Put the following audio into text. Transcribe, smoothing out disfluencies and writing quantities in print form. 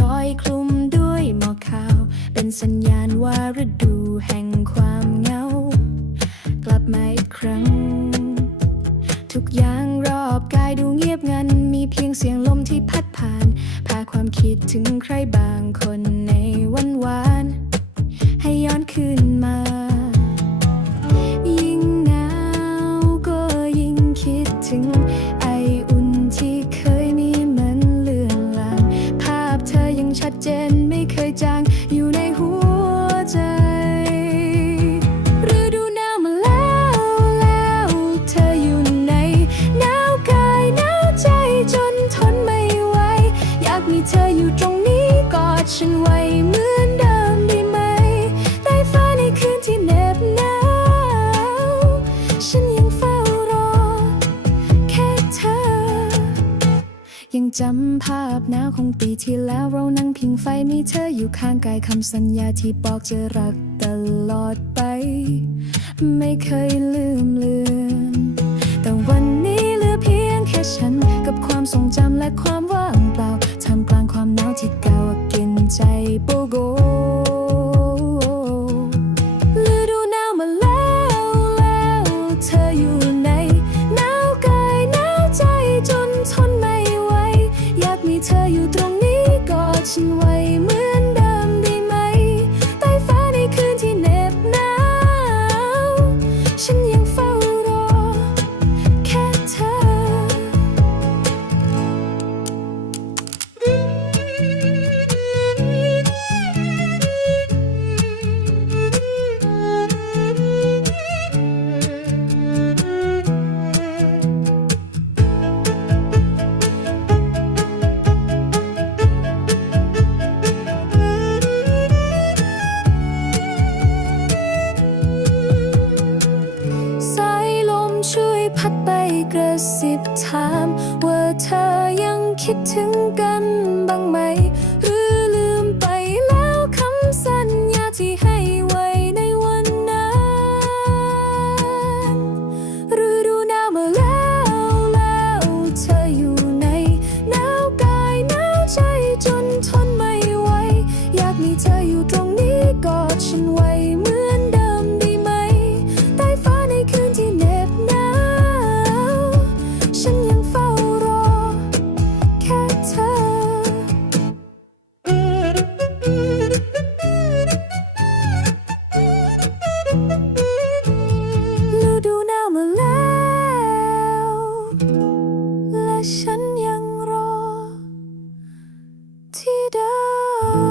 ดอยคลุมด้วยหมอกขาวเป็นสัญญาณว่าฤดูแห่งความเหงากลับมาอีกครั้งทุกอย่างรอบกายดูเงียบงันมีเพียงเสียงลมที่พัดผ่านพาความคิดถึงใครบางคนในวันวานให้ย้อนคืนมายิ่งหนาวก็ยิ่งคิดถึงไออุ่นที่เคยมีเหมือนเลือนลางภาพเธอยังชัดเจนไม่เคยจางอยู่ในหัวใจฤดูหนาวมาแล้วเธออยู่ไหนหนาวกายหนาวใจจนทนไม่ไหวอยากมีเธออยู่ตรงนี้กอดฉันไว้เหมือนเดิมได้ไหมใต้ฟ้าในคืนที่เหน็บหนาวฉันยังเฝ้ารอแค่เธอยังจำภาพหนาวของปีที่แล้วเรานั่งพิงไฟมีเธออยู่ข้างกายคำสัญญาที่บอกจะรักตลอดไปไม่เคยลืมเลือนแต่วันนี้เหลือเพียงแค่ฉันกับความทรงจำและความว่างเปล่าท่ามกลางความหนาวที่เก่ากินใจโบโกฤดูหนาวมาแล้วเธออยู่ไหนหนาวกายหนาวใจจนทนไม่ไหวอยากมีเธออยู่ตรงนี้กอดฉันไว้เหมือนเดิมได้ไหมใต้ฟ้าในคืนที่เหน็บหนาวฉันยังเฝ้ารอแค่เธอพัดไปกระซิบถามว่าเธอยังคิดถึงกันบ้างไหมหรือลืมไปแล้วคำสัญญาที่ให้ไว้ในวันนั้นฤดูหนาวมาแล้วเธออยู่ไหนหนาวกายหนาวใจจนทนไม่ไหวอยากมีเธออยู่ตรงนี้กอดฉันไว้เหมือนเดิมได้ไหมใต้ฟ้าในคืนที่เหน็บหนาวฉันยังเฝ้ารอแค่เธอฤดูหนาวมาแล้วและฉันยังรอที่เดิม